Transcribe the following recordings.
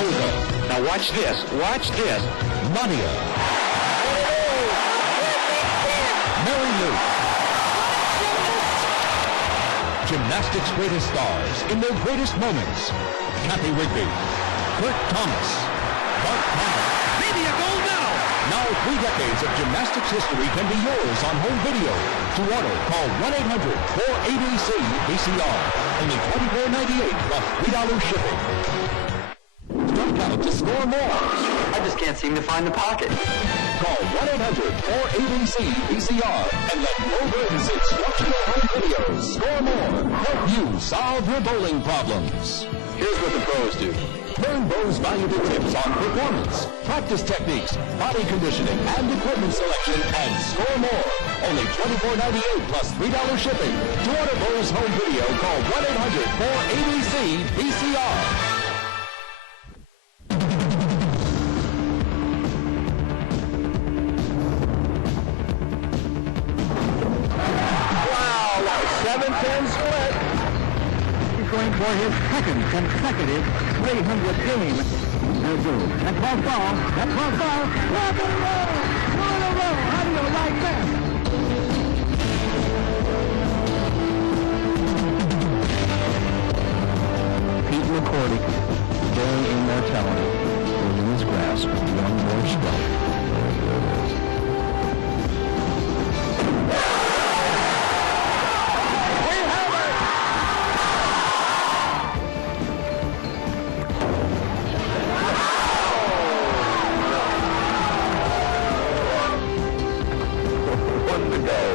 Olga. Now watch this. Watch this. Mania. Mary Lou. Gymnastics' greatest stars in their greatest moments. Kathy Rigby. Kurt Thomas. Mark Hamill. Maybe a goal now. Now 3 decades of gymnastics history can be yours on home video. To order, call 1-800-4ABC-VCR. Only $24.98 plus $3 shipping. Strike out to score more. I just can't seem to find the pocket. Call 1-800-4ABC-VCR and let Mulligan's instructional home videos score more. Help you solve your bowling problems. Here's what the pros do. Learn those valuable tips on performance, practice techniques, body conditioning, and equipment selection, and score more. Only $24.98 plus $3 shipping. To order Bose home video, call 1-800-4ABC-VCR. Wow, 7-10 split. He's going for his second consecutive 300th game. There's Drew. That close ball. That close ball. Rock and roll. Roll and roll. How do you like that? Pete McCordy, bowling immortality, holding his grasp. One more stroke.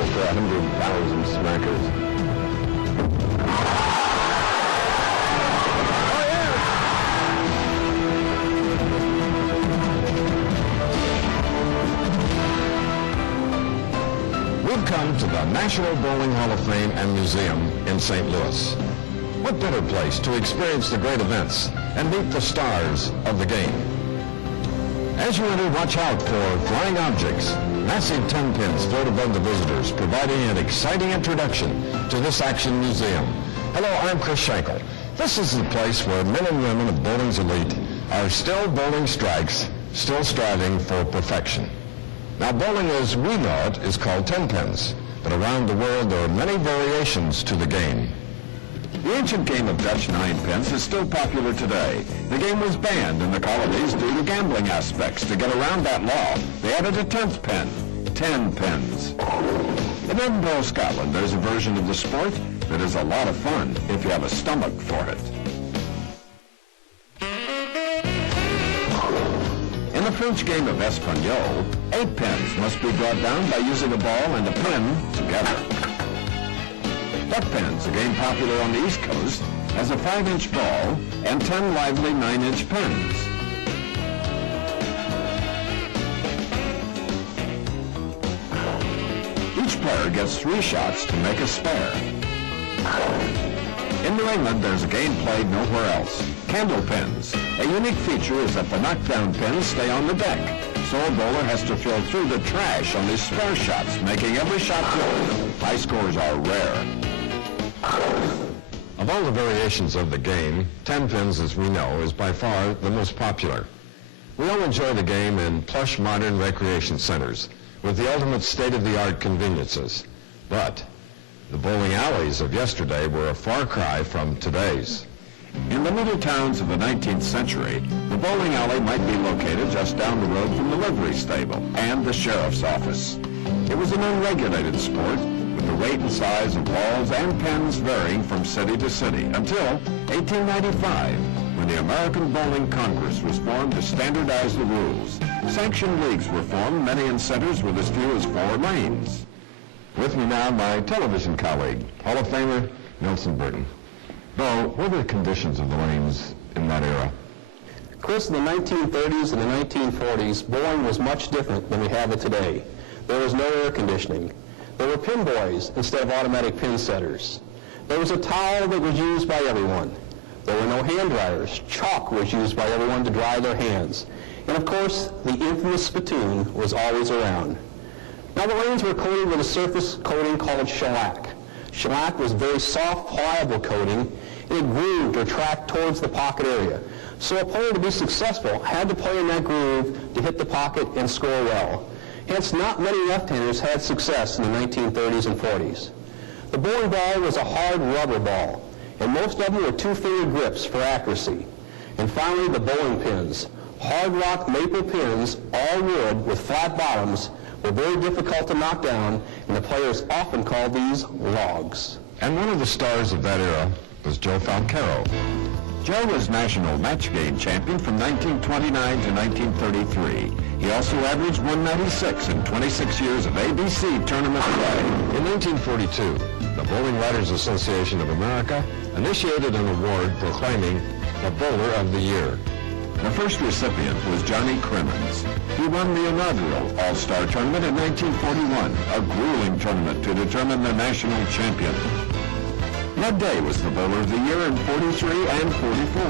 For 100,000 smackers. We've come to the National Bowling Hall of Fame and Museum in St. Louis. What better place to experience the great events and meet the stars of the game? As you enter, watch out for flying objects. Massive 10 pins float above the visitors, providing an exciting introduction to this action museum. Hello, I'm Chris Schenkel. This is the place where men and women of bowling's elite are still bowling strikes, still striving for perfection. Now, bowling as we know it is called 10 pins, but around the world there are many variations to the game. The ancient game of Dutch 9-pins is still popular today. The game was banned in the colonies due to gambling aspects. To get around that law, they added a 10th pin, 10 pins. In Edinburgh, Scotland, there's a version of the sport that is a lot of fun if you have a stomach for it. In the French game of Espagnol, 8 pins must be brought down by using a ball and a pin together. Duck pins, a game popular on the East Coast, has a 5-inch ball and 10 lively 9-inch pins. Each player gets 3 shots to make a spare. In New England, there's a game played nowhere else. Candle pins. A unique feature is that the knockdown pins stay on the deck, so a bowler has to throw through the trash on these spare shots, making every shot good. High scores are rare. Of all the variations of the game, 10 pins, as we know, is by far the most popular. We all enjoy the game in plush modern recreation centers with the ultimate state-of-the-art conveniences. But the bowling alleys of yesterday were a far cry from today's. In the middle towns of the 19th century, the bowling alley might be located just down the road from the livery stable and the sheriff's office. It was an unregulated sport, with the weight and size of balls and pins varying from city to city, until 1895, when the American Bowling Congress was formed to standardize the rules. Sanctioned leagues were formed, many in centers with as few as 4 lanes. With me now, my television colleague, Hall of Famer Nelson Burton. Bo, what were the conditions of the lanes in that era? Chris, in the 1930s and the 1940s, bowling was much different than we have it today. There was no air conditioning. There were pin boys instead of automatic pin setters. There was a towel that was used by everyone. There were no hand dryers. Chalk was used by everyone to dry their hands. And of course, the infamous spittoon was always around. Now, the lanes were coated with a surface coating called shellac. Shellac was very soft, pliable coating, It grooved or tracked towards the pocket area. So a player to be successful had to play in that groove to hit the pocket and score well. Hence, not many left-handers had success in the 1930s and 40s. The bowling ball was a hard rubber ball, and most of them were two-finger grips for accuracy. And finally, the bowling pins. Hard rock maple pins, all wood with flat bottoms, were very difficult to knock down, and the players often called these logs. And one of the stars of that era was Joe Falcaro. Joe was national match game champion from 1929 to 1933. He also averaged 196 in 26 years of ABC tournament play. In 1942, the Bowling Writers Association of America initiated an award proclaiming the Bowler of the Year. The first recipient was Johnny Crimmins. He won the inaugural All-Star Tournament in 1941, a grueling tournament to determine the national champion. Ned Day was the Bowler of the Year in 43 and 44,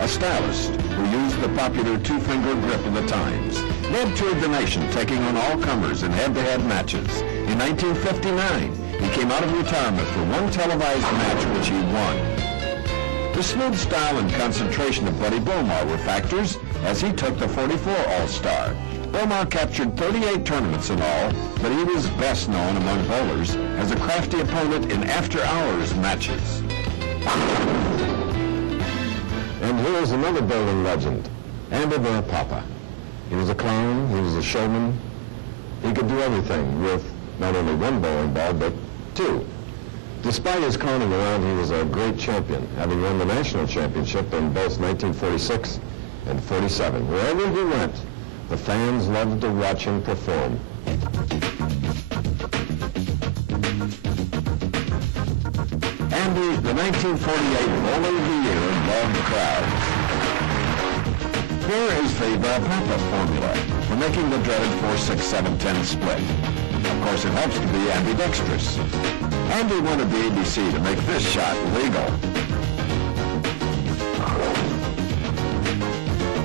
a stylist who used the popular two-finger grip of the times. Ned toured the nation, taking on all comers in head-to-head matches. In 1959, he came out of retirement for one televised match which he won. The smooth style and concentration of Buddy Bomar were factors as he took the 44 All-Star. Bomar captured 38 tournaments in all, but he was best known among bowlers as a crafty opponent in after-hours matches. And here's another bowling legend, Andy Van Papa. He was a clown, he was a showman. He could do everything with not only one bowling ball, but two. Despite his clowning around, he was a great champion, having won the national championship in both 1946 and 47. Wherever he went, the fans loved to watch him perform. Andy, the 1948 Bowler of the Year, loved crowds. Here is the Van Papa formula for making the dreaded 4-6-7-10 split. Of course, it helps to be ambidextrous. Andy wanted the ABC to make this shot legal.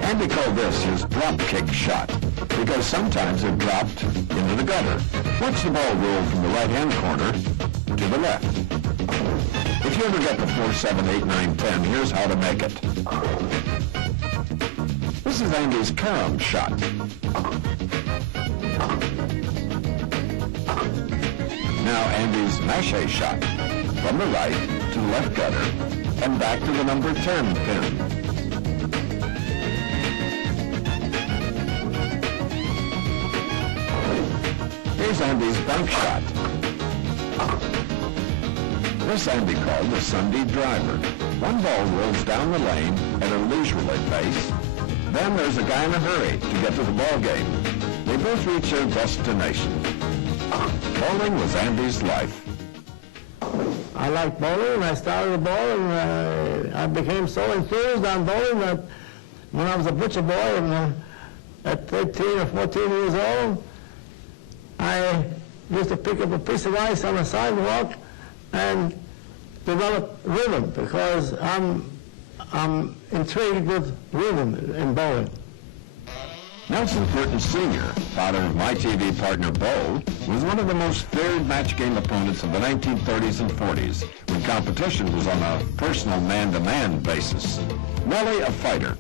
Andy called this his drop kick shot because sometimes it dropped into the gutter. Watch the ball roll from the right-hand corner to the left. If you ever get the 4, 7, 8, 9, 10, here's how to make it. This is Andy's carom shot. Now Andy's mache shot, from the right to the left gutter and back to the number 10 pin. Here's Andy's bank shot. This Andy called the Sunday driver. One ball rolls down the lane at a leisurely pace. Then there's a guy in a hurry to get to the ball game. They both reach their destination. Bowling was Andy's life. I liked bowling. I started bowling. I became so enthused on bowling that when I was a butcher boy and at 13 or 14 years old, I used to pick up a piece of ice on the sidewalk and develop rhythm because I'm intrigued with rhythm in bowling. Nelson Burton Sr., father of my TV partner Bo, was one of the most feared match game opponents of the 1930s and 40s, when competition was on a personal man-to-man basis. Nellie, a fighter,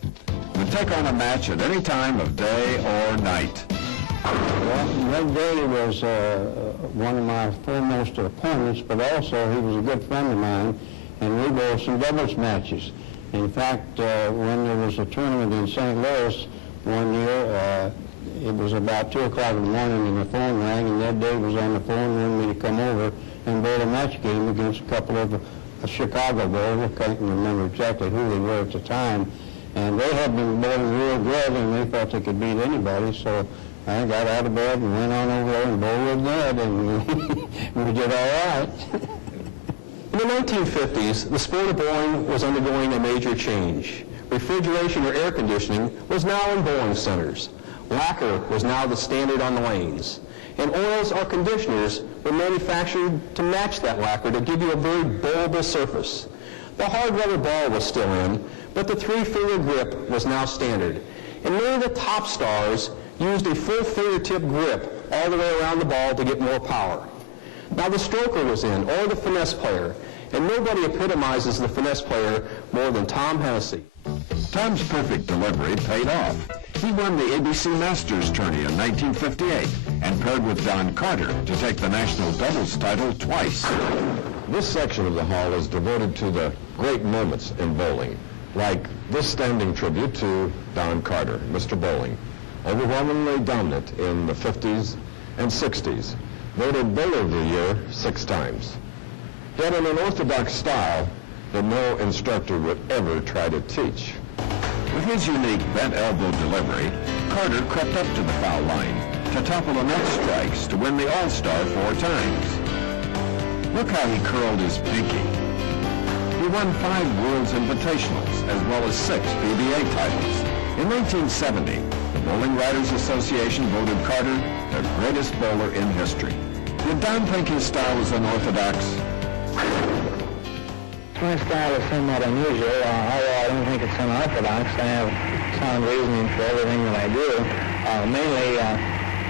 would take on a match at any time of day or night. Well, Red Day was one of my foremost opponents, but also he was a good friend of mine, and we bowled some doubles matches. In fact, when there was a tournament in St. Louis one year, it was about 2 o'clock in the morning and the phone rang, and Red Day was on the phone wanting me to come over and bowl a match game against a couple of Chicago bowlers. I can't remember exactly who they were at the time. And they had been bowling real good, and they thought they could beat anybody, so I got out of bed and went on over there and bowled with Ned, and we did all right. In the 1950s, the sport of bowling was undergoing a major change. Refrigeration or air conditioning was now in bowling centers. Lacquer was now the standard on the lanes. And oils or conditioners were manufactured to match that lacquer to give you a very bowlable surface. The hard rubber ball was still in, but the 3-finger grip was now standard. And many of the top stars used a full fingertip grip all the way around the ball to get more power. Now the stroker was in, or the finesse player, And nobody epitomizes the finesse player more than Tom Hennessy. Tom's perfect delivery paid off. He won the ABC Masters tourney in 1958 and paired with Don Carter to take the national doubles title twice. This section of the hall is devoted to the great moments in bowling, like this standing tribute to Don Carter, Mr. Bowling, overwhelmingly dominant in the 50s and 60s, voted Bowler of the Year 6 times. Yet in an orthodox style that no instructor would ever try to teach. With his unique bent elbow delivery, Carter crept up to the foul line to topple enough strikes to win the All-Star 4 times. Look how he curled his pinky. He won 5 World's Invitationals as well as 6 PBA titles. In 1970, the Bowling Writers Association voted Carter the greatest bowler in history. Did Don think his style was unorthodox? My style is somewhat unusual, although I don't think it's unorthodox. I have sound reasoning for everything that I do, mainly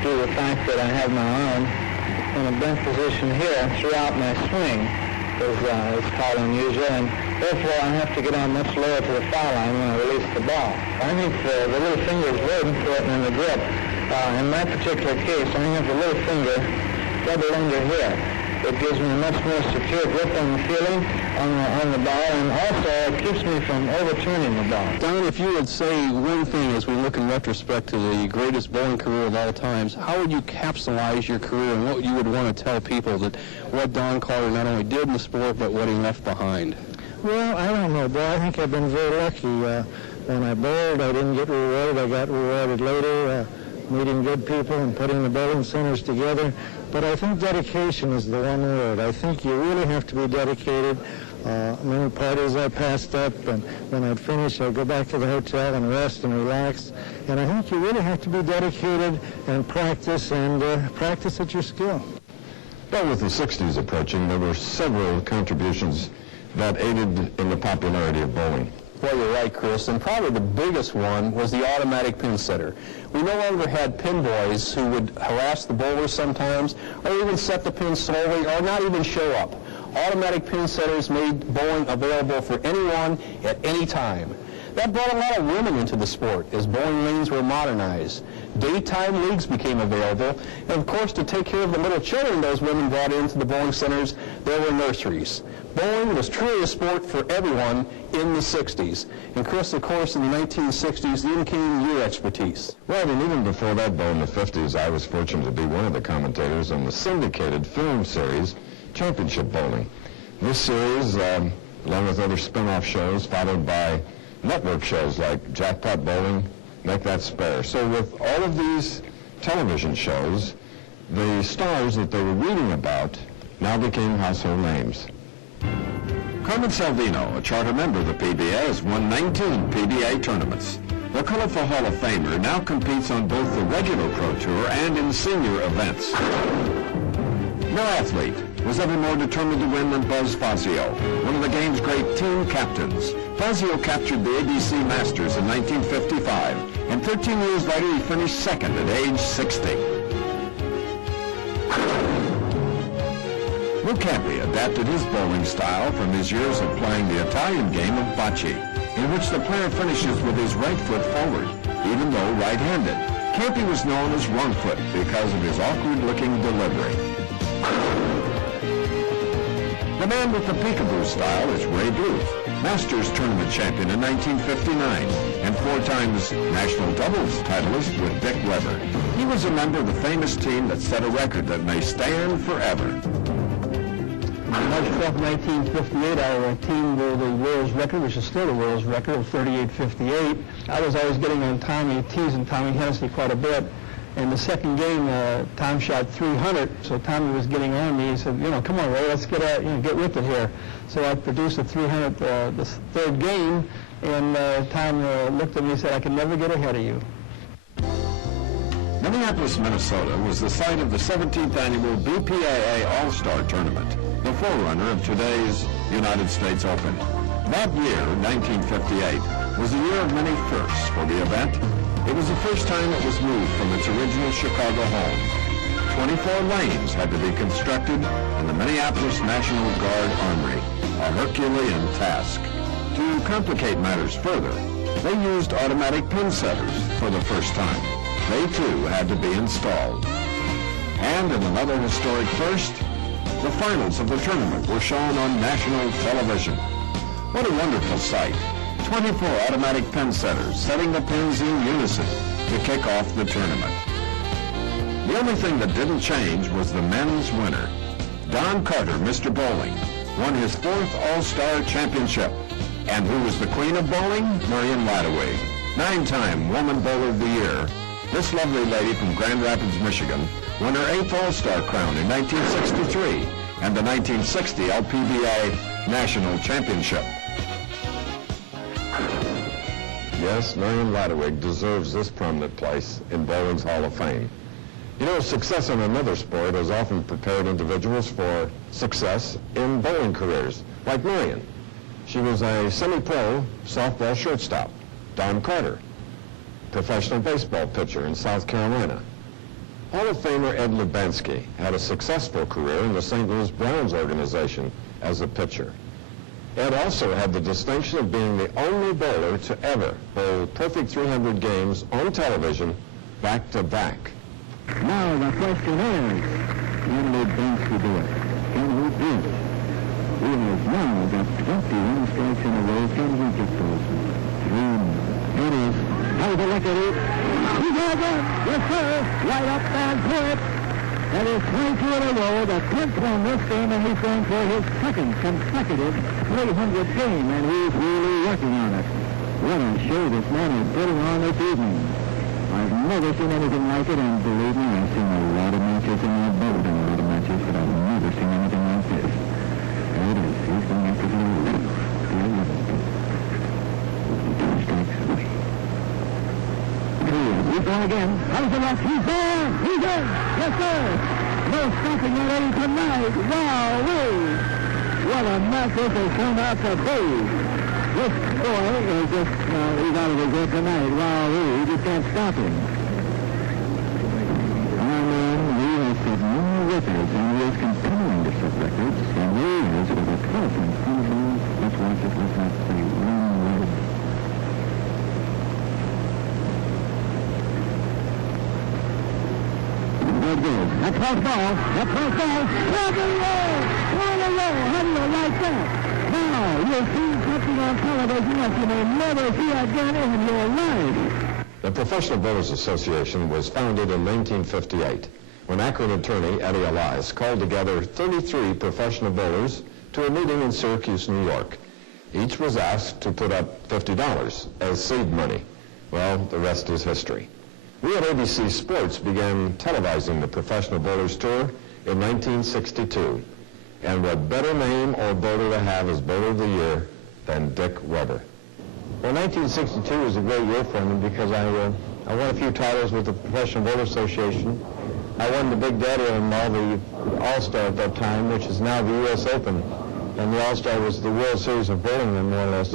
due to the fact that I have my arm in a bent position here throughout my swing. Is called unusual, and therefore I have to get on much lower to the foul line when I release the ball. I think the little finger is very important in the grip. In my particular case, I have the little finger double under here. It gives me a much more secure grip on the feeling on the ball, and also it keeps me from overturning the ball. Don, if you would say one thing as we look in retrospect to the greatest bowling career of all times, how would you capsulize your career and what you would want to tell people that what Don Carter not only did in the sport, but what he left behind? Well, I don't know, Bill. I think I've been very lucky. When I bowled, I didn't get rewarded. I got rewarded later, meeting good people and putting the bowling centers together. But I think dedication is the one word. I think you really have to be dedicated. Many parties I passed up, and when I'd finish, I'd go back to the hotel and rest and relax. And I think you really have to be dedicated and practice at your skill. But with the 60s approaching, there were several contributions that aided in the popularity of bowling. Well, you're right, Chris, and probably the biggest one was the automatic pin setter. We no longer had pin boys who would harass the bowlers sometimes, or even set the pin slowly, or not even show up. Automatic pin setters made bowling available for anyone at any time. That brought a lot of women into the sport as bowling lanes were modernized. Daytime leagues became available, and of course, to take care of the little children those women brought into the bowling centers, there were nurseries. Bowling was truly a sport for everyone in the 60s. And Chris, of course, in the 1960s, in came your expertise. Right, and even before that, Bo, in the 50s, I was fortunate to be one of the commentators on the syndicated film series, Championship Bowling. This series, along with other spin-off shows, followed by network shows like Jackpot Bowling, Make That Spare. So with all of these television shows, the stars that they were reading about now became household names. Carmen Salvino, a charter member of the PBA, has won 19 PBA tournaments. The colorful Hall of Famer now competes on both the regular Pro Tour and in senior events. No athlete was ever more determined to win than Buzz Fazio, one of the game's great team captains. Fazio captured the ABC Masters in 1955, and 13 years later he finished second at age 60. Lou Campi adapted his bowling style from his years of playing the Italian game of bocce, in which the player finishes with his right foot forward, even though right-handed. Campi was known as wrong foot because of his awkward-looking delivery. The man with the peekaboo style is Ray Bluth, Masters Tournament champion in 1959, and 4 times national doubles titleist with Dick Weber. He was a member of the famous team that set a record that may stand forever. March 12, 1958, our team blew the world's record, which is still the world's record, of 38.58. I was always getting on Tommy, teasing Tommy Hennessy quite a bit. In the second game, Tom shot 300, so Tommy was getting on me. He said, come on, Ray, let's get with it here. So I produced a 300 the third game, and Tom looked at me and said, I can never get ahead of you. Minneapolis, Minnesota was the site of the 17th annual BPAA All-Star Tournament, the forerunner of today's United States Open. That year, 1958, was a year of many firsts for the event. It was the first time it was moved from its original Chicago home. 24 lanes had to be constructed in the Minneapolis National Guard Armory. a Herculean task. To complicate matters further, they used automatic pin setters for the first time. They too had to be installed. And in another historic first, the finals of the tournament were shown on national television. What a wonderful sight. 24 automatic pin setters setting the pins in unison to kick off the tournament. The only thing that didn't change was the men's winner. Don Carter, Mr. Bowling, won his 4th All-Star Championship. And who was the queen of bowling? Marion Lataway, 9-time Woman Bowler of the Year. This lovely lady from Grand Rapids, Michigan, won her 8th All-Star crown in 1963 and the 1960 LPBA National Championship. Yes, Marion Latawig deserves this prominent place in bowling's Hall of Fame. You know, success in another sport has often prepared individuals for success in bowling careers, like Marion. She was a semi-pro softball shortstop. Don Carter, professional baseball pitcher in South Carolina. Hall of Famer Ed Lubanski had a successful career in the St. Louis Browns organization as a pitcher. Ed also had the distinction of being the only bowler to ever bowl perfect 300 games on television back-to-back. Now the question is, can Lubanski do it? Can he do it? He has now got 21 strikes in a row. Can he get those? It is. How the record is? He got it! Yes, sir! Right up and through it! That is 22 in a row, the 10th one this game, and he's going for his second consecutive 300 game, and he's really working on it. What a show this man is putting on this evening. I've never seen anything like it, and believe me, I've seen a lot of matches, and I've bowled in a lot of matches, but I've never seen anything like this. There it is. He's going after the 11th. Two strikes away. He's going again. How's the left? He's there! He's in! Yes, sir! No stopping at any tonight. Wow-wee! What a match this has turned out to be. This boy is just, he's out of his head tonight. Wow-wee! You just can't stop him. Our man, he has set new records, and he is continuing to set records, and he is with a 12th and final. Let's watch it. Let's not say one word. Good. That first ball. That first ball. One in a row. One in a row. How do you like that? Now, you'll see something on television that you may never see again in your life. The Professional Bowlers Association was founded in 1958 when Akron attorney Eddie Elias called together 33 professional bowlers to a meeting in Syracuse, New York. Each was asked to put up $50 as seed money. Well, the rest is history. We at ABC Sports began televising the Professional Bowlers Tour in 1962. And what better name or bowler to have as Bowler of the Year than Dick Weber. Well, 1962 was a great year for me because I won a few titles with the Professional Bowlers Association. I won the Big Daddy and all the All-Star at that time, which is now the U.S. Open. And the All-Star was the World Series of bowling then, more or less.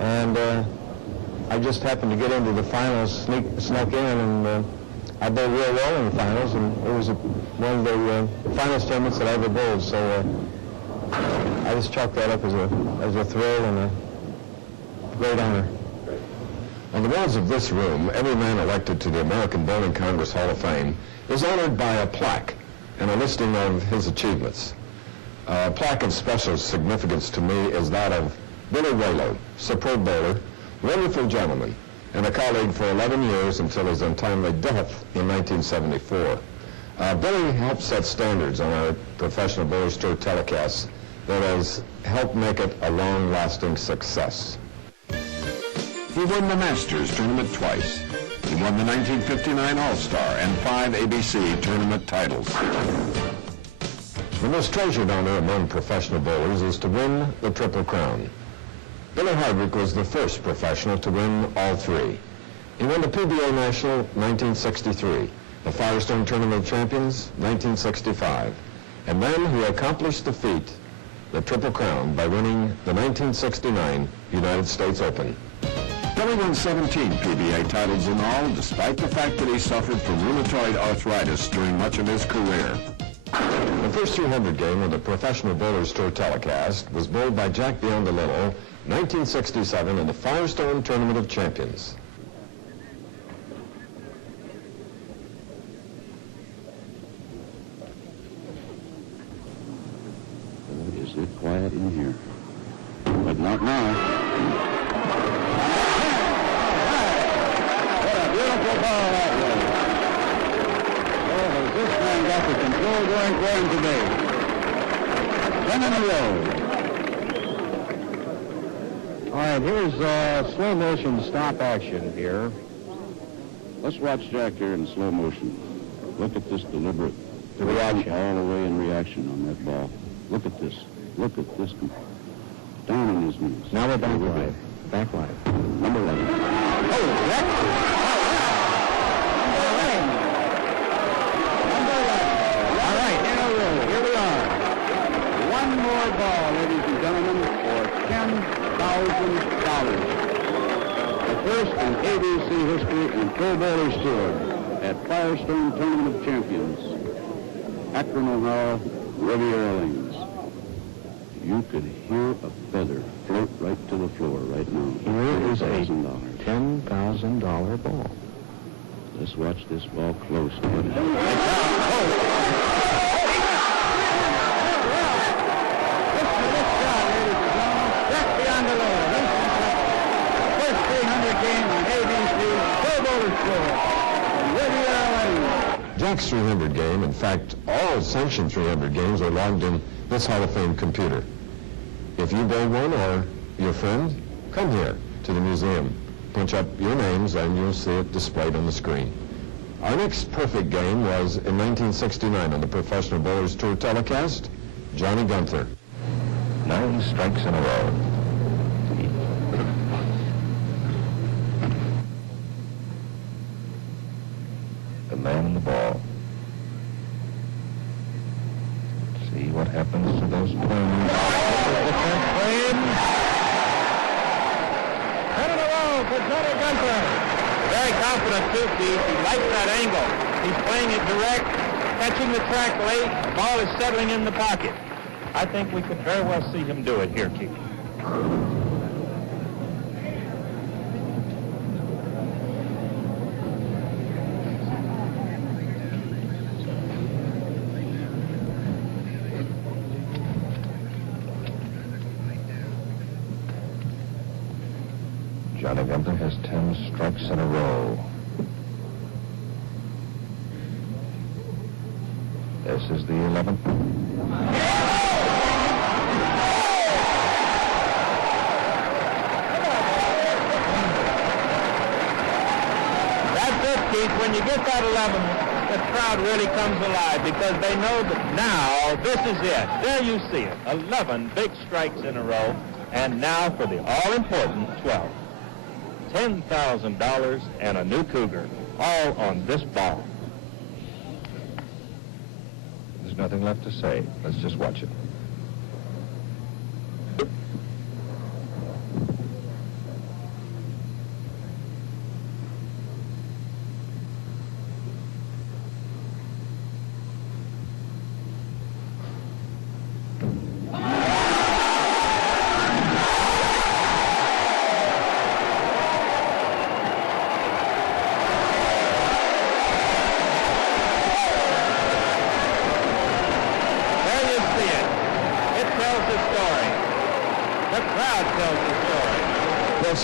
And I just happened to get into the finals, snuck in, and I bowled real well in the finals, and it was one of the finals tournaments that I ever bowled, so I just chalked that up as a thrill and a great honor. On the walls of this room, every man elected to the American Bowling Congress Hall of Fame is honored by a plaque and a listing of his achievements. A plaque of special significance to me is that of Billy Raylo, superb bowler, wonderful gentleman, and a colleague for 11 years until his untimely death in 1974. Billy helped set standards on our Professional Bowlers Tour telecasts that has helped make it a long-lasting success. He won the Masters tournament twice. He won the 1959 All-Star and 5 ABC tournament titles. The most treasured honor among professional bowlers is to win the Triple Crown. Billy Hardwick was the first professional to win all three. He won the PBA National 1963, the Firestone Tournament of Champions 1965, and then he accomplished the feat, the Triple Crown, by winning the 1969 United States Open. Billy won 17 PBA titles in all, despite the fact that he suffered from rheumatoid arthritis during much of his career. The The first 300 game of the Professional Bowlers Tour telecast was bowled by Jack Biondelillo, 1967 in the Firestone Tournament of Champions. Is it quiet in here? But not now. What a beautiful ball that was. Oh, has this man got the control going for him today? 10 in a row. All right, here's slow motion stop action here. Let's watch Jack here in slow motion. Look at this deliberate reaction all the way in reaction on that ball. Look at this. Look at this. Down on his knees. Now we're back live. Back live. Number 11. Oh, Jack. Number 11. All right, in a row. Here we are. One more ball, ladies and gentlemen, for $10,000. The first in ABC history and Pro Bowlers Tour at Firestone Tournament of Champions. Akron, Ohio, Riviera Lanes. You could hear a feather float right to the floor right now. Here is a $10,000. $10,000 ball. Let's watch this ball close. Jack's 300 game, in fact, all sanctioned 300 games are logged in this Hall of Fame computer. If you build one or your friend, come here to the museum. Punch up your names and you'll see it displayed on the screen. Our next perfect game was in 1969 on the Professional Bowlers Tour telecast, Johnny Gunther. 9 strikes in a row. The man and the ball. Let's see what happens to those planes. For Johnny Gunther. Very confident, too, Keith. He likes that angle. He's playing it direct, catching the track late. The ball is settling in the pocket. I think we could very well see him do it here, Keith. Johnny Gunther has 10 strikes in a row. This is the 11th. That's it, Keith. When you get that 11, the crowd really comes alive because they know that now this is it. There you see it. 11 big strikes in a row. And now for the all-important 12. $10,000 and a new Cougar, all on this ball. There's nothing left to say. Let's just watch it.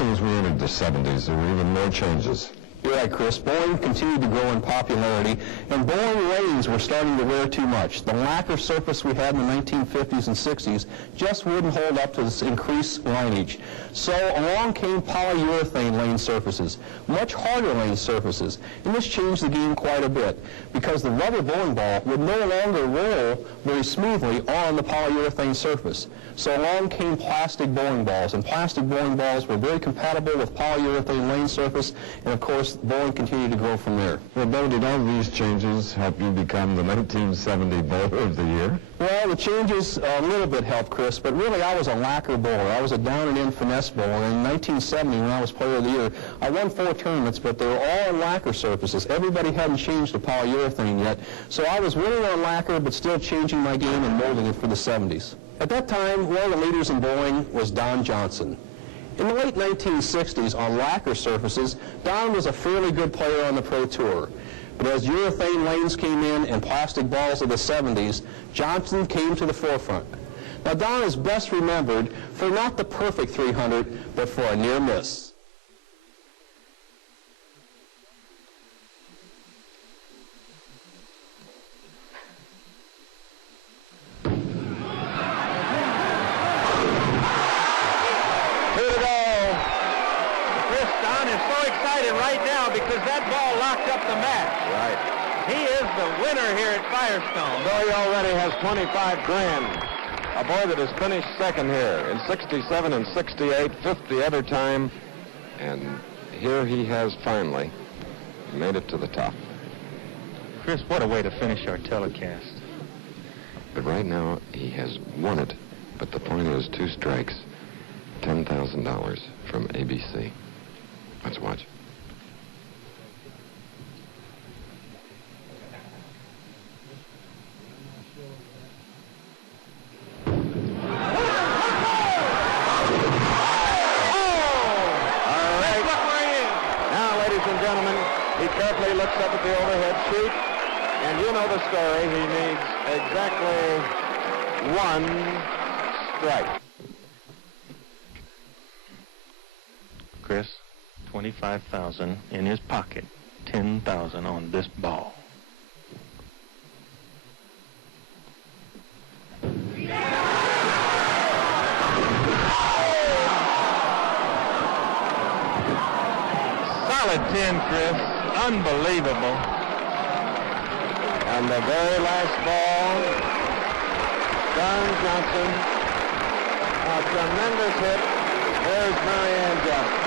As we entered the 70s, there were even more changes. You're right, Chris. Bowling continued to grow in popularity, and bowling lanes were starting to wear too much. The lacquer surface we had in the 1950s and 60s just wouldn't hold up to this increased lineage. So along came polyurethane lane surfaces, much harder lane surfaces, and this changed the game quite a bit because the rubber bowling ball would no longer roll very smoothly on the polyurethane surface. So along came plastic bowling balls, and plastic bowling balls were very compatible with polyurethane lane surface, and of course course, bowling continued to grow from there. Well, Bo, did all these changes help you become the 1970 Bowler of the Year? Well, the changes a little bit helped, Chris, but really I was a lacquer bowler. I was a down and in finesse bowler. In 1970, when I was Player of the Year, I won 4 tournaments, but they were all on lacquer surfaces. Everybody hadn't changed to polyurethane yet, so I was winning on lacquer, but still changing my game and molding it for the 70s. At that time, one of the leaders in bowling was Don Johnson. In the late 1960s, on lacquer surfaces, Don was a fairly good player on the Pro Tour. But as urethane lanes came in and plastic balls of the 70s, Johnson came to the forefront. Now, Don is best remembered for not the perfect 300, but for a near miss. Right now, because that ball locked up the match. Right. He is the winner here at Firestone. Though he already has 25 grand. A boy that has finished second here in 67 and 68, fifth the other time. And here he has finally made it to the top. Chris, what a way to finish our telecast. But right now, he has won it. But the point is 2 strikes, $10,000 from ABC. Let's watch. He carefully looks up at the overhead sheet, and you know the story. He needs exactly 1 strike. Chris, 25,000 in his pocket, 10,000 on this ball. Solid 10, Chris. Unbelievable. And the very last ball, Don Johnson, a tremendous hit. There's Marianne Johnson.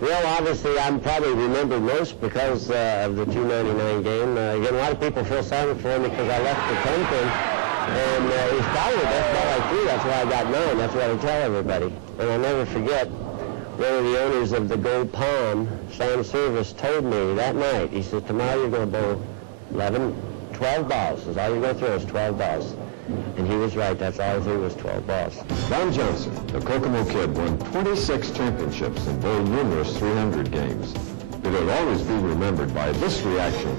Well, obviously, I'm probably remembered most because of the 299 game. Again, a lot of people feel sorry for me because I left the 10 pin. And he started the best ball I threw. That's why I got 9. That's what I tell everybody. And I'll never forget, one of the owners of the Gold Palm, Sam Service, told me that night, he said, tomorrow you're going to bowl 12 balls. That's all you're going to throw is 12 balls. And he was right. That's all I threw was 12 balls. Don Johnson, the Kokomo Kid, won 26 championships and bowled numerous 300 games. But he'll always be remembered by this reaction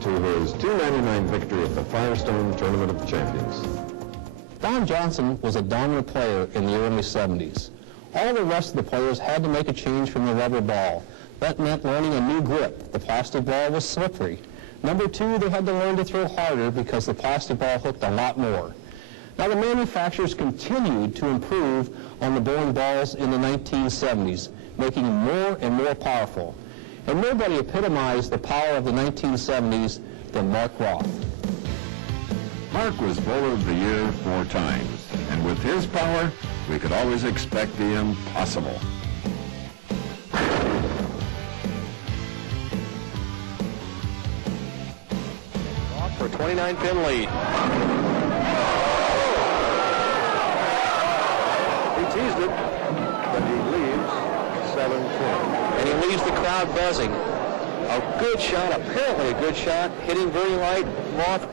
to his 299 victory at the Firestone Tournament of Champions. Don Johnson was a dominant player in the early 70s. All the rest of the players had to make a change from the rubber ball. That meant learning a new grip. The plastic ball was slippery. Number 2, they had to learn to throw harder because the plastic ball hooked a lot more. Now, the manufacturers continued to improve on the bowling balls in the 1970s, making them more and more powerful. And nobody epitomized the power of the 1970s than Mark Roth. Mark was Bowler of the Year 4 times, and with his power, we could always expect the impossible. For a 29-pin lead. He teased it, but he leaves 7-4. And he leaves the crowd buzzing. A good shot, apparently a good shot, hitting very light. Roth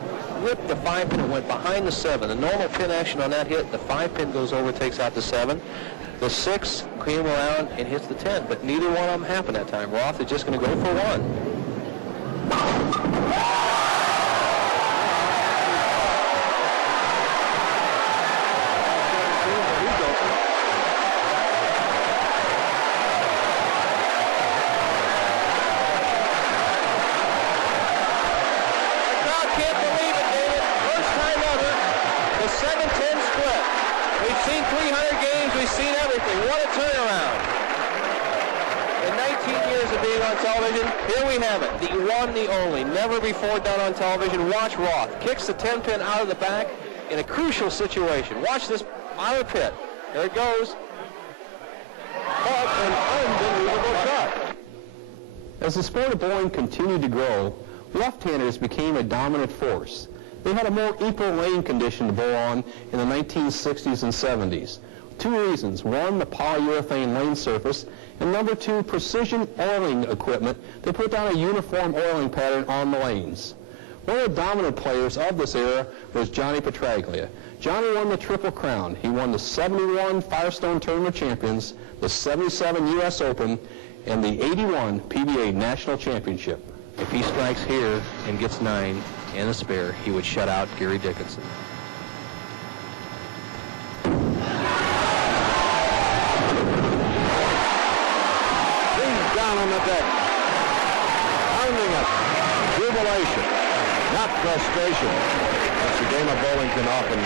whipped the 5-pin and went behind the 7. The normal pin action on that hit, the 5-pin goes over, takes out the 7. The 6 came around and hits the 10, but neither one of them happened that time. Roth is just going to go for 1. Here we have it, the one, the only, never before done on television. Watch Roth. Kicks the 10-pin out of the back in a crucial situation. Watch this out of the pit. There it goes. But an unbelievable shot. As the sport of bowling continued to grow, left-handers became a dominant force. They had a more equal lane condition to bowl on in the 1960s and 70s. Two reasons. One, the polyurethane lane surface, and number two, precision oiling equipment that put down a uniform oiling pattern on the lanes. One of the dominant players of this era was Johnny Petraglia. Johnny won the Triple Crown. He won the 71 Firestone Tournament Champions, the 77 U.S. Open, and the 81 PBA National Championship. If he strikes here and gets 9 and a spare, he would shut out Gary Dickinson. He's down on the deck, pounding it, jubilation, not frustration. That's a game of bowling can often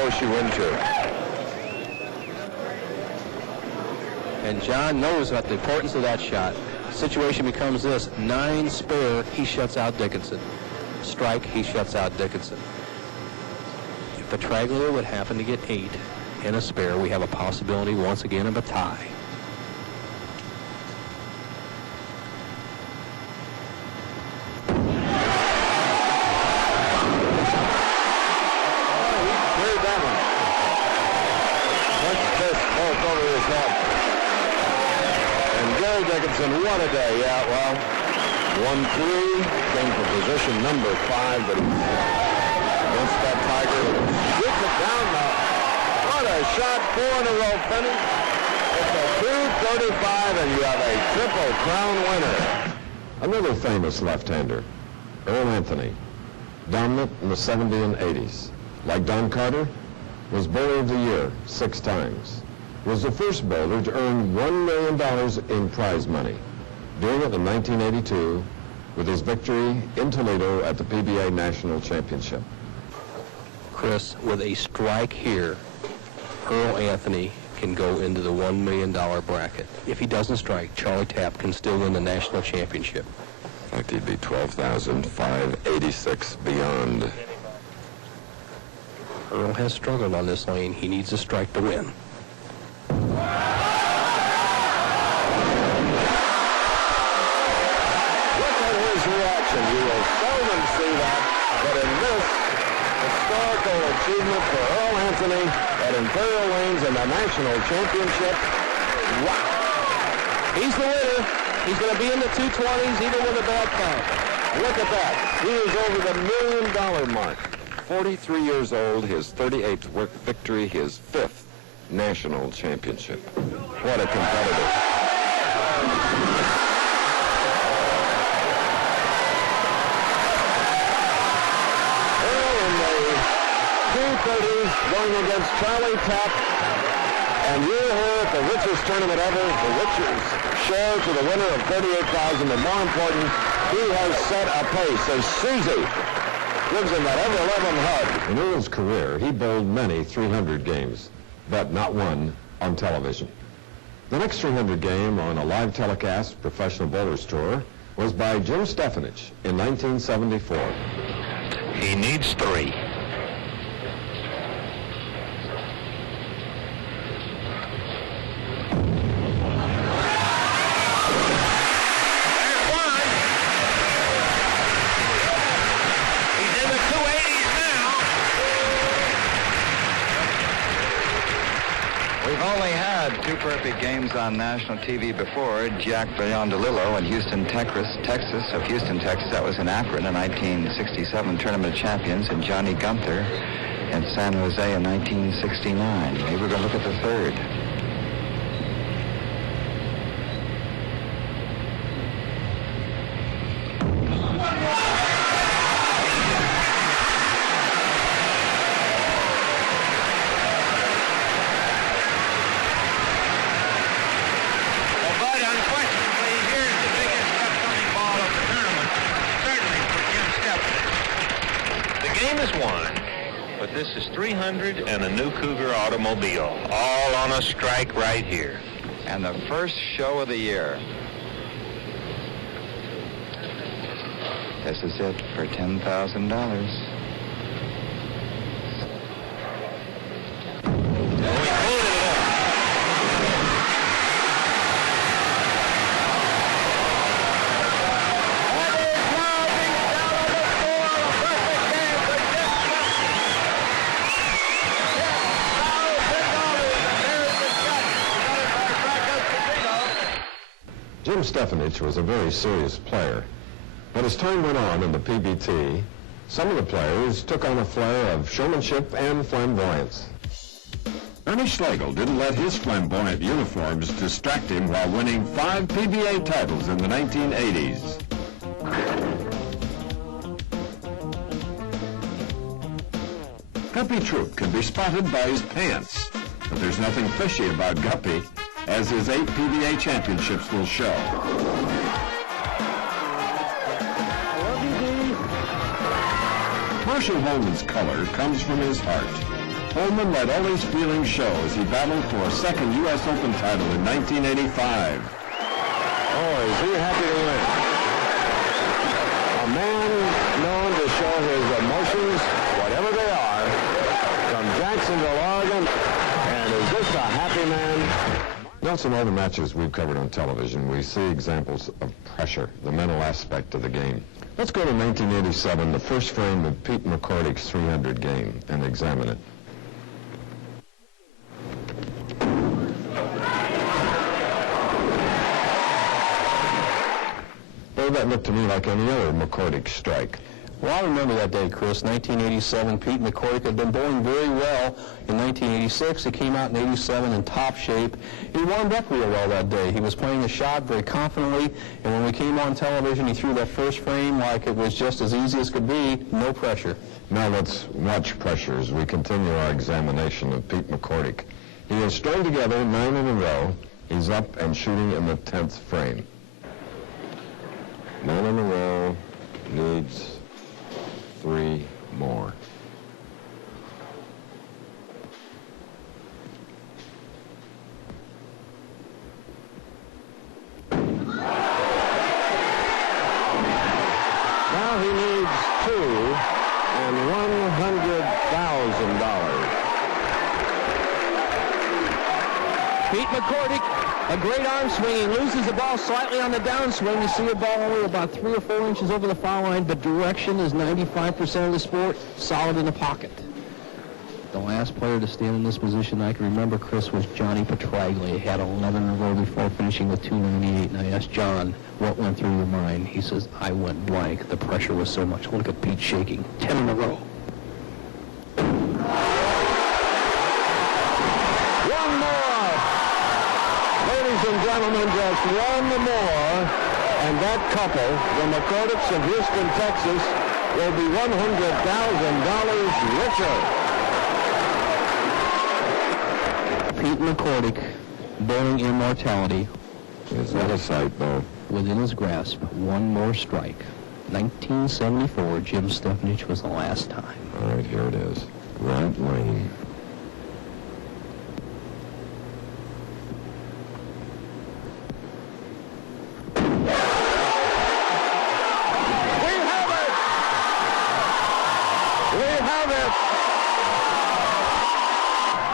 force you into. And John knows about the importance of that shot. Situation becomes this: 9 spare, he shuts out Dickinson. Strike, he shuts out Dickinson. If Petraglia would happen to get 8 and a spare, we have a possibility once again of a tie. Cleared that one. Punched this both over his head. And Gary Dickinson, what a day. Yeah, well, 1-3, came for position number 5, but against that Tiger. Shoots it down now. What a shot, 4 in a row finish. It's a 235, and you have a Triple Crown winner. Another famous left-hander, Earl Anthony, dominant in the 70s and 80s. Like Don Carter, was Bowler of the Year 6 times. Was the first bowler to earn $1 million in prize money, doing it in 1982 with his victory in Toledo at the PBA National Championship. Chris, with a strike here, Earl Anthony can go into the $1 million bracket. If he doesn't strike, Charlie Tapp can still win the national championship. In fact, he'd be 12,586 beyond. Earl has struggled on this lane. He needs a strike to win. Look at his reaction. You will seldom see that, but in this historical achievement for Earl Anthony at Imperial Lanes in the National Championship, wow. He's the winner. He's going to be in the 220s even with a bad count. Look at that. He is over the $1 million mark. 43 years old, his 38th victory, his 5th national championship. What a competitor. Earl in the 230s going against Charlie Tapp. And you're here at the richest tournament ever, the richest share to the winner of $38,000. And more important, he has set a pace, a Susie. Gives him that ever-loving hug. In Earl's career, he bowled many 300 games, but not one on television. The next 300 game on a live telecast Professional Bowlers Tour was by Jim Stefanich in 1974. He needs 3. We've only had 2 perfect games on national TV before. Jack Beyondolillo in Houston, Texas, of Houston, Texas. That was in Akron, the 1967 tournament champions, and Johnny Gunther in San Jose in 1969. Maybe we're going to look at the 3rd. This is 300 and a new Cougar automobile, all on a strike right here. And the first show of the year. This is it for $10,000. Jim Stefanich was a very serious player, but as time went on in the PBT, some of the players took on a flair of showmanship and flamboyance. Ernie Schlegel didn't let his flamboyant uniforms distract him while winning 5 PBA titles in the 1980s. Guppy Troop can be spotted by his pants, but there's nothing fishy about Guppy, as his 8 PBA championships will show. Marshall Holman's color comes from his heart. Holman let all his feelings show as he battled for a second U.S. Open title in 1985. Oh, is he happy to win? A man known to show his emotions, whatever they are, from Jacksonville, Oregon, and is this a happy man? Nelson, all the matches we've covered on television, we see examples of pressure, the mental aspect of the game. Let's go to 1987, the first frame of Pete McCordick's 300 game, and examine it. Well, that looked to me like any other McCordick strike. Well, I remember that day, Chris. 1987, Pete McCordick had been bowling very well in 1986. He came out in 87 in top shape. He warmed up real well that day. He was playing the shot very confidently, and when we came on television, he threw that first frame like it was just as easy as could be, no pressure. Now let's watch pressure as we continue our examination of Pete McCordick. He has strung together 9 in a row. He's up and shooting in the 10th frame. 9 in a row, needs 3 more. Now he needs $2 and $100,000. Pete McCordick, a great arm swing. He loses the ball slightly on the downswing. You see the ball only about 3 or 4 inches over the foul line, but direction is 95% of the sport, solid in the pocket. The last player to stand in this position I can remember, Chris, was Johnny Petraglia. He had 11 in a row before finishing with 298, and I asked John, what went through your mind? He says, I went blank. The pressure was so much. Look at Pete shaking. 10 in a row. Ladies and gentlemen, just one more, and that couple, the McCordicks of Houston, Texas, will be $100,000 richer. Pete McCordick, bowling immortality. It's not a sight, though. Within his grasp, one more strike. 1974, Jim Stefanich was the last time. All right, here it is. Right lane.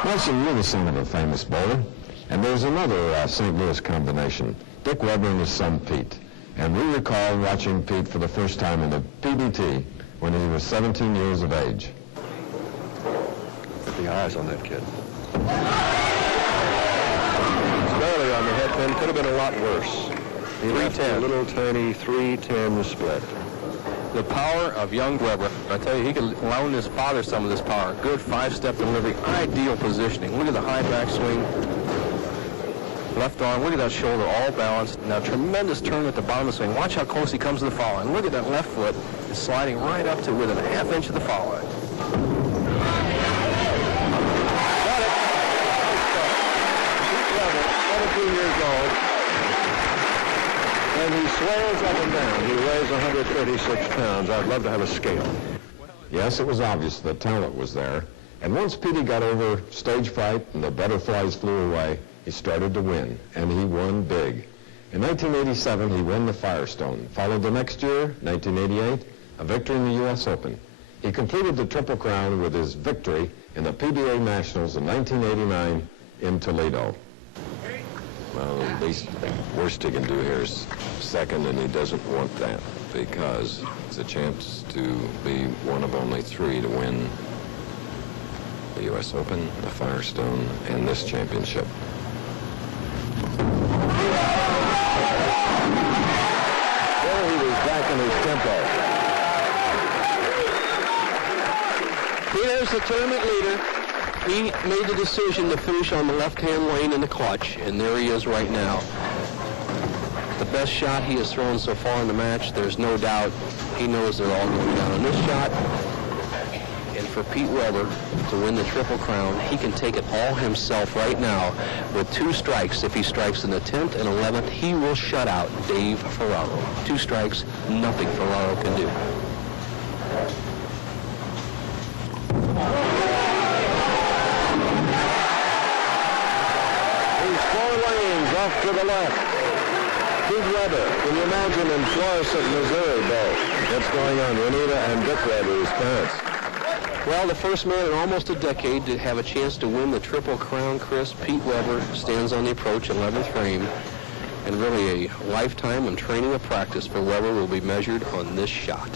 Nelson, you're the son of a famous bowler, and there's another St. Louis combination, Dick Weber and his son Pete. And we recall watching Pete for the first time in the PBT when he was 17 years of age. Put the eyes on that kid. Barely on the head pin, could have been a lot worse. 310. A little tiny 310 split. The power of young Weber. I tell you, he could loan his father some of this power. Good 5-step delivery, ideal positioning. Look at the high back swing. Left arm, look at that shoulder, all balanced. Now, tremendous turn at the bottom of the swing. Watch how close he comes to the foul line. Look at that left foot. It's sliding right up to within a half inch of the foul line. Got it. 17 years old. And he swells up and down. He weighs 136 pounds. I'd love to have a scale. Yes, it was obvious that talent was there. And once Petey got over stage fright and the butterflies flew away, he started to win, and he won big. In 1987, he won the Firestone. Followed the next year, 1988, a victory in the U.S. Open. He completed the Triple Crown with his victory in the PBA Nationals in 1989 in Toledo. Well, the least worst he can do here is second, and he doesn't want that because it's a chance to be one of only 3 to win the U.S. Open, the Firestone, and this championship. the tournament leader, he made the decision to finish on the left-hand lane in the clutch, and there he is right now. The best shot he has thrown so far in the match, there's no doubt he knows they're all going down on this shot. And for Pete Weber to win the Triple Crown, he can take it all himself right now with 2 strikes. If he strikes in the 10th and 11th, he will shut out Dave Ferraro. 2 strikes, nothing Ferraro can do. These 4 lanes off to the left. Pete Weber, can you imagine in Florissant, Missouri, Bo, what's going on? Renita and Dick Weber, his parents. Well, the first man in almost a decade to have a chance to win the Triple Crown, Chris, Pete Weber, stands on the approach, 11th frame. And really a lifetime of training and practice for Weber will be measured on this shot.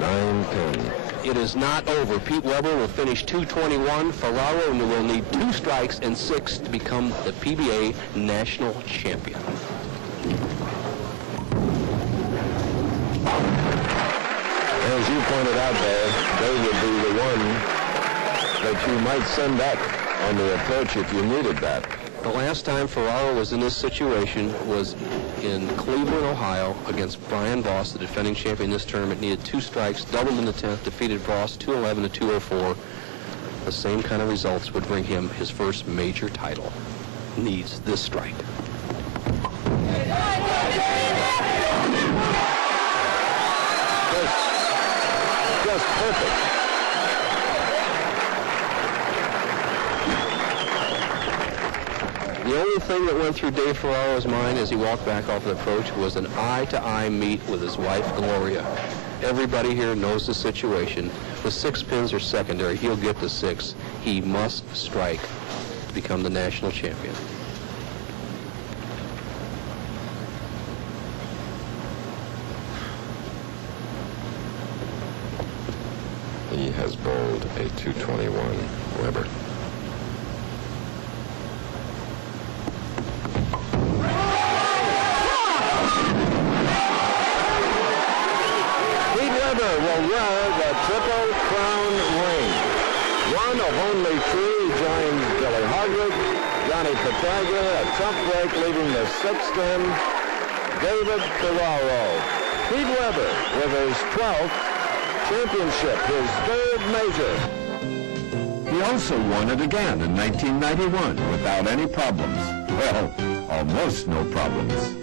9-10. It is not over. Pete Weber will finish 221. Ferraro will need 2 strikes and 6 to become the PBA national champion. As you pointed out there, they would be the one that you might send up on the approach if you needed that. The last time Ferraro was in this situation was in Cleveland, Ohio, against Brian Voss, the defending champion in this tournament. Needed 2 strikes, doubled in the 10th, defeated Voss 211 to 204. The same kind of results would bring him his first major title. Needs this strike. Just perfect. The only thing that went through Dave Ferraro's mind as he walked back off the approach was an eye-to-eye meet with his wife, Gloria. Everybody here knows the situation. The 6 pins are secondary. He'll get the 6. He must strike to become the national champion. He has bowled a 221, Weber. Pete Weber will wear the Triple Crown ring. One of only 3 joins Billy Hardwick, Johnny Petraglia, a tough break leaving the 6th in, David Ferraro. Pete Weber with his 12th championship, his 3rd major. He also won it again in 1991 without any problems. Well, almost no problems.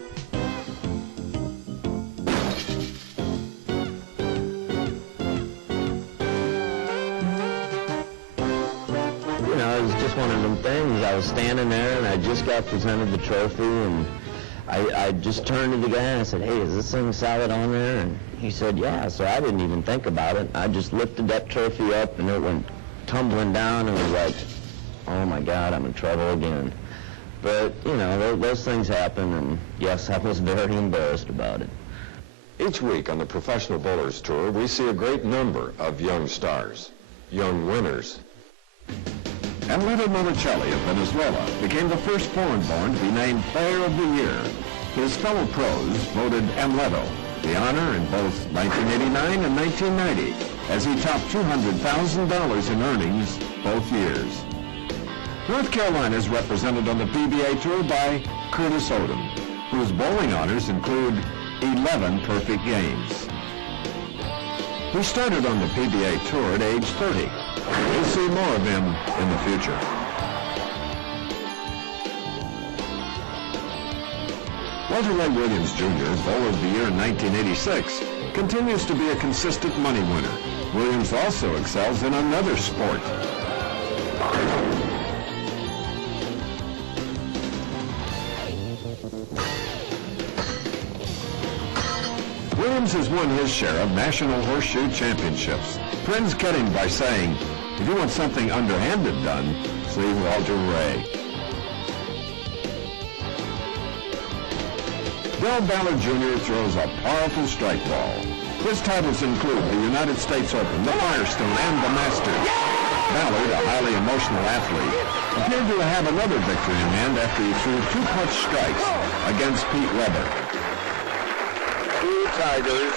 You know, it was just one of them things. I was standing there and I just got presented the trophy, and I just turned to the guy and I said, "Hey, is this thing solid on there?" And he said, "Yeah." So I didn't even think about it. I just lifted that trophy up and it went tumbling down, and was like, "Oh my God, I'm in trouble again." But, you know, those things happen, and yes, I was very embarrassed about it. Each week on the Professional Bowlers Tour, we see a great number of young stars, young winners. And Little Monticelli of Venezuela became the first foreign-born to be named Player of the Year. His fellow pros voted Emleto the honor in both 1989 and 1990, as he topped $200,000 in earnings both years. North Carolina is represented on the PBA Tour by Curtis Odom, whose bowling honors include 11 perfect games. He started on the PBA Tour at age 30. We'll see more of him in the future. Walter Ray Williams Jr., Bowler of the Year in 1986, continues to be a consistent money winner. Williams also excels in another sport. Williams has won his share of National Horseshoe Championships. Friends get him by saying, "If you want something underhanded done, see Walter Ray." Del Ballard Jr. throws a powerful strike ball. His titles include the United States Open, the Firestone, and the Masters. Ballard, a highly emotional athlete, appeared to have another victory in hand after he threw 2 punch strikes against Pete Weber. Tigers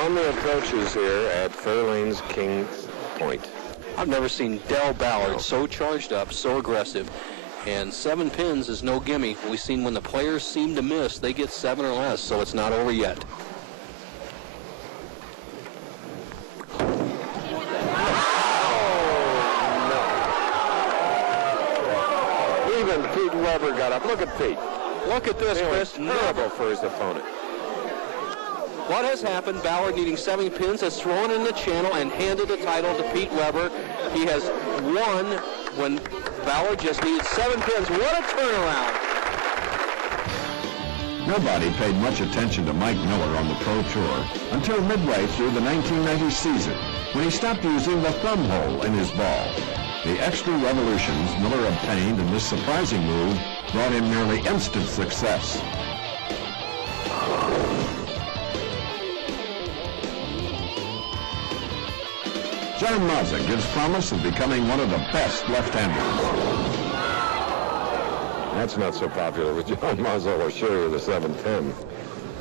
on the approaches here at Fairlane's King Point. I've never seen Del Ballard so charged up, so aggressive. And 7 pins is no gimme. We've seen when the players seem to miss, they get 7 or less, so it's not over yet. Even Pete Weber got up. Look at Pete. Look at this, Chris. Terrible for his opponent. What has happened? Ballard needing 7 pins has thrown in the channel and handed the title to Pete Weber. He has won when Ballard just needed 7 pins. What a turnaround. Nobody paid much attention to Mike Miller on the Pro Tour until midway through the 1990 season, when he stopped using the thumb hole in his ball. The extra revolutions Miller obtained in this surprising move brought him nearly instant success. John Mazza gives promise of becoming one of the best left-handers. That's not so popular with John Mazza or Sherry the 710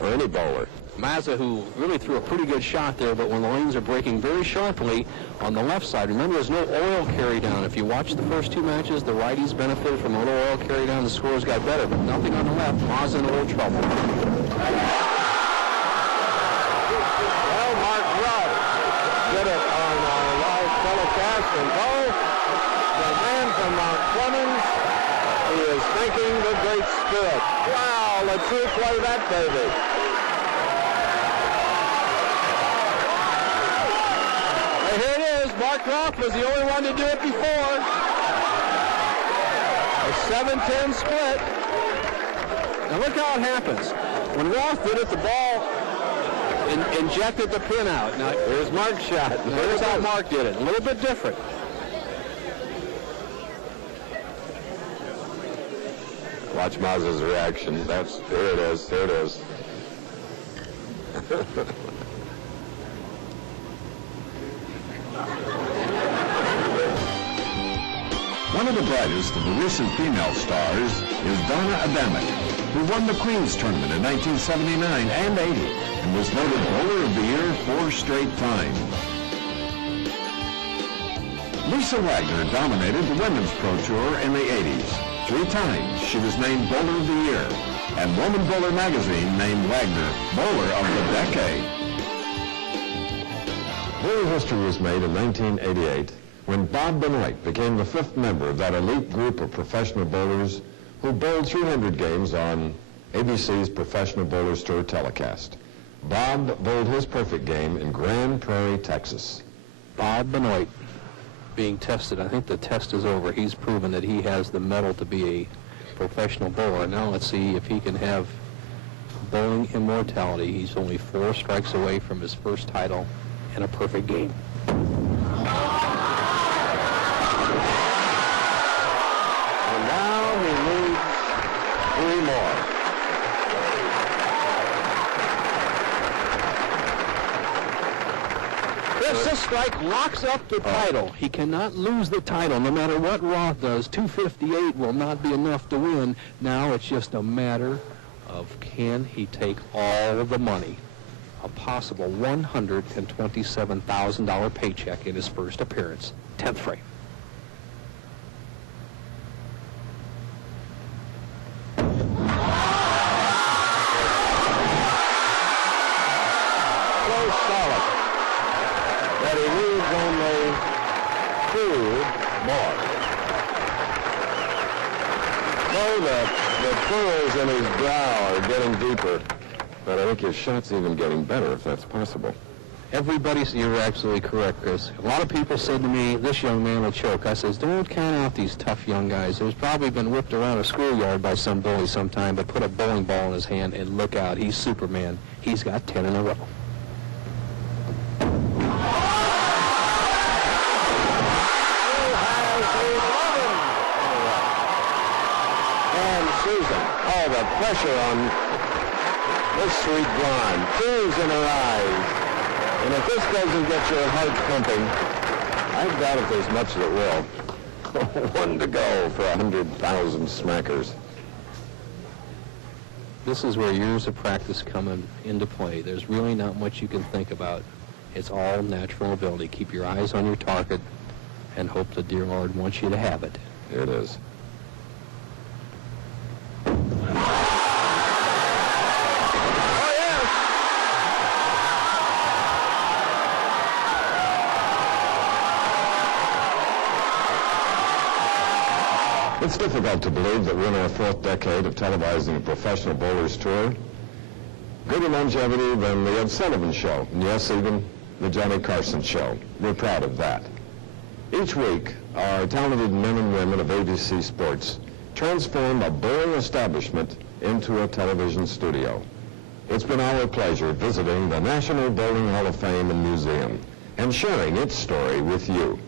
or any bowler. Mazza, who really threw a pretty good shot there, but when the lanes are breaking very sharply on the left side, remember there's no oil carry down. If you watch the first 2 matches, the righties benefited from a little oil carry down. The scores got better, but nothing on the left. Mazza in a little trouble. Well, Mark Rudd did it on our live telecast, and the man from Mount Clemens, he is thanking the Great Spirit. Wow, let's see play that baby. Here it is. Mark Roth was the only one to do it before. A 7-10 split. Now look how it happens. When Roth did it, the ball injected the pin out. Now Here's Mark's shot. here's how Mark did it. A little bit different. Watch Mazza's reaction. Here it is. Here it is. One of the brightest of the recent female stars is Donna Adamick, who won the Queen's Tournament in 1979 and 80 and was voted Bowler of the Year 4 straight times. Lisa Wagner dominated the Women's Pro Tour in the 80s. 3 times she was named Bowler of the Year, and Woman Bowler magazine named Wagner Bowler of the Decade. Bowling history was made in 1988 when Bob Benoit became the 5th member of that elite group of professional bowlers who bowled 300 games on ABC's Professional Bowlers Tour telecast. Bob bowled his perfect game in Grand Prairie, Texas. Bob Benoit being tested. I think the test is over. He's proven that he has the mettle to be a professional bowler. Now let's see if he can have bowling immortality. He's only 4 strikes away from his first title and a perfect game. And now he needs 3 more. This strike locks up the title. He cannot lose the title no matter what Roth does. 258 will not be enough to win. Now it's just a matter of can he take all of the money, a possible $127,000 paycheck in his first appearance. 10th frame. So solid that he needs only 2 more. Oh, the furrows in his brow are getting deeper, but I think his shot's even getting better, if that's possible. You're absolutely correct, Chris. A lot of people said to me, this young man will choke. I says, don't count out these tough young guys. He's probably been whipped around a schoolyard by some bully sometime, but put a bowling ball in his hand and look out. He's Superman. He's got 10 in a row. And Susan, oh, the pressure on this sweet blonde, tears in her eyes. And if this doesn't get your heart pumping, I doubt if there's much that will. 1 to go for 100,000 smackers. This is where years of practice come into play. There's really not much you can think about. It's all natural ability. Keep your eyes on your target and hope the dear Lord wants you to have it. Here it is. It's difficult to believe that we're in our fourth decade of televising a professional bowlers tour. Greater longevity than the Ed Sullivan Show, and yes, even the Johnny Carson Show. We're proud of that. Each week, our talented men and women of ABC Sports transform a bowling establishment into a television studio. It's been our pleasure visiting the National Bowling Hall of Fame and Museum and sharing its story with you.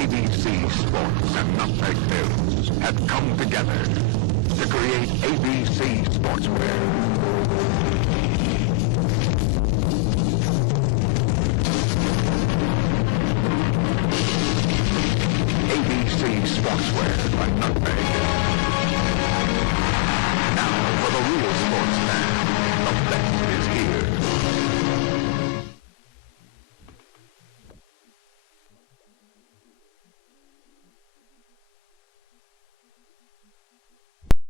ABC Sports and Nutmeg Hills have come together to create ABC Sportswear. ABC Sportswear by Nutmeg. Now for the real sports